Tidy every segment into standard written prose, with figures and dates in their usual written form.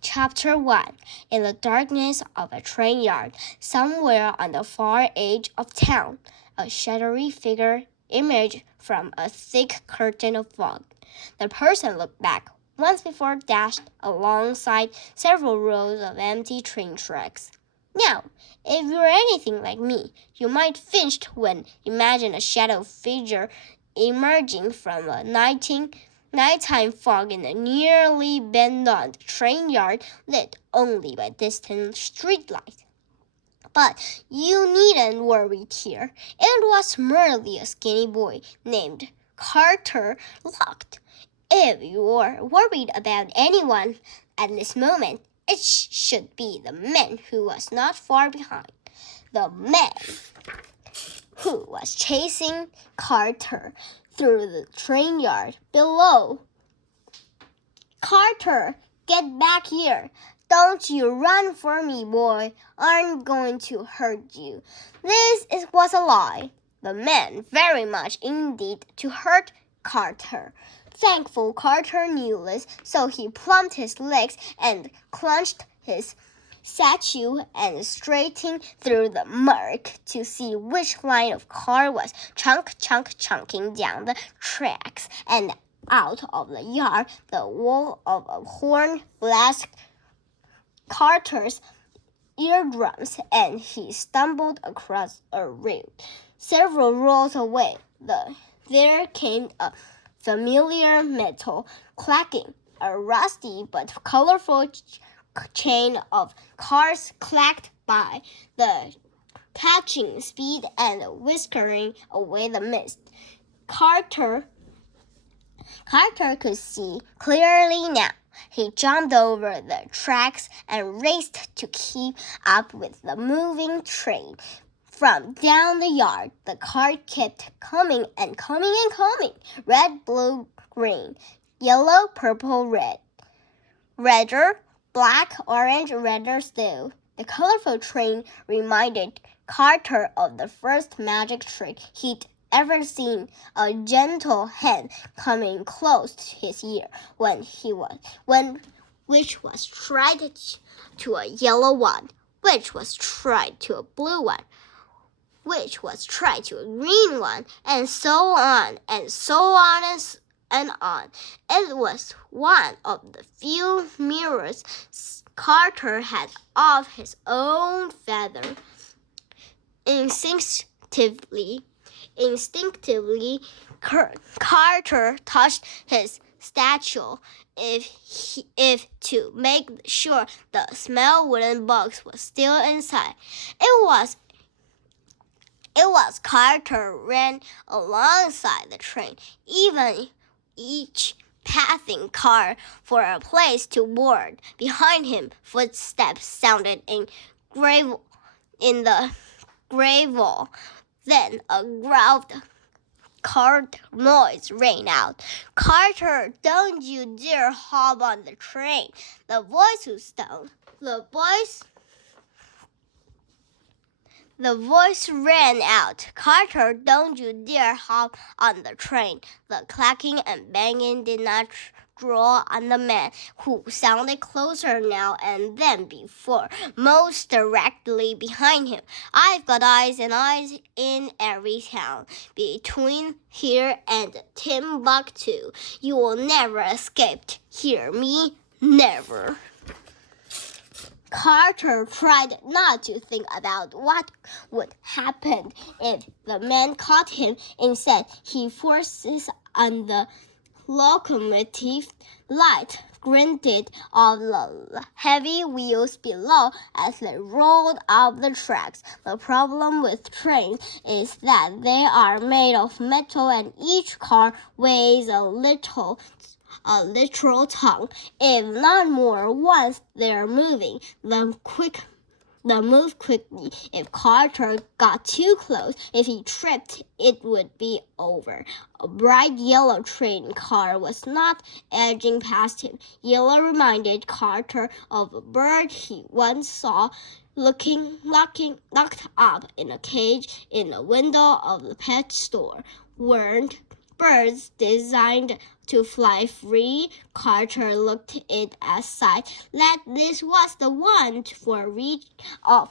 Chapter 1 In the darkness of a train yard, somewhere on the far edge of town, a shadowy figure emerged from a thick curtain of fog. The person looked back, once before dashed alongside several rows of empty train tracks. Now, if you're anything like me, you might flinch when imagine a shadow figure emerging from a nighttime fog in a nearly abandoned train yard lit only by distant streetlights. But you needn't worry, dear. It was merely a skinny boy named Carter Locked. If you're worried about anyone at this moment, it should be the man who was not far behind. The man who was chasing Carter through the train yard below. Carter, get back here. Don't you run for me, boy. I'm going to hurt you. Was a lie. The man very much indeed to hurt Carter. Thankful Carter knew this, so he plumped his legs and clenched his statue and straightened through the murk to see which line of car was chunking down the tracks, and out of the yard the wall of a horn blasted Carter's eardrums, and he stumbled across a road. Several rows away, there came a familiar metal clacking. A rusty but colorful chain of cars clacked by, the catching speed and whiskering away the mist. Carter could see clearly now. He jumped over the tracks and raced to keep up with the moving train. From down the yard, the car kept coming and coming and coming. Red, blue, green, yellow, purple, red. Redder, black, orange, redder still. The colorful train reminded Carter of the first magic trick he'd ever seen, a gentle hand coming close to his ear which was tried to a yellow one, which was tried to a blue one, which was tried to a green one, and so on and so on and on. It was one of the few mirrors Carter had of his own feather. Instinctively, Carter touched his statue if to make sure the small wooden box was still inside. It was Carter ran alongside the train, even each passing car for a place to board. Behind him, footsteps sounded in the gravel. Then a growled cart noise rang out. Carter, don't you dare hop on the train. The voice was stoned. The voice ran out. Carter, don't you dare hop on the train. The clacking and banging did not draw on the man, who sounded closer now and then before, most directly behind him. I've got eyes and eyes in every town, between here and Timbuktu. You will never escape. Hear me? Never. Carter tried not to think about what would happen if the man caught him. Instead, he forces on the locomotive light glinted on the heavy wheels below as they rolled up the tracks. The problem with trains is that they are made of metal, and each car weighs a literal ton, if not more, once they're moving. They move quickly. If Carter got too close, if he tripped, it would be over. A bright yellow train car was not edging past him. Yellow reminded Carter of a bird he once saw locked up in a cage in the window of the pet store. birds designed to fly free. Carter looked it aside. That this was the one for reach of.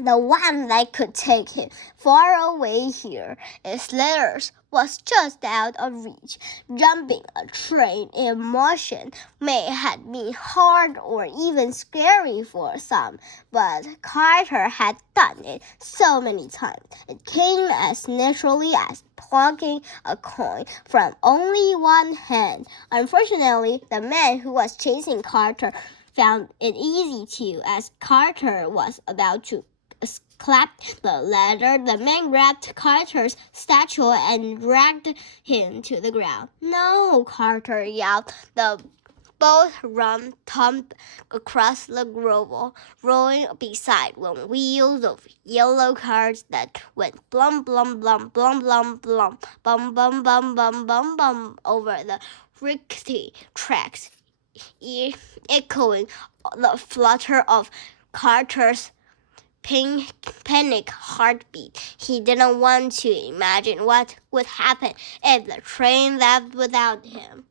The one that could take him far away here. Its letters was just out of reach. Jumping a train in motion may have been hard or even scary for some, but Carter had done it so many times. It came as naturally as plucking a coin from only one hand. Unfortunately, the man who was chasing Carter found it easy too, as Carter was about to clapped the ladder. The man grabbed Carter's statue and dragged him to the ground. No, Carter yelled. The boat ran thumped across the gravel, rolling beside on wheels of yellow cars that went blum blum blum blum blum blum bum bum bum bum bum bum over the rickety tracks, echoing the flutter of Carter's panic heartbeat. He didn't want to imagine what would happen if the train left without him.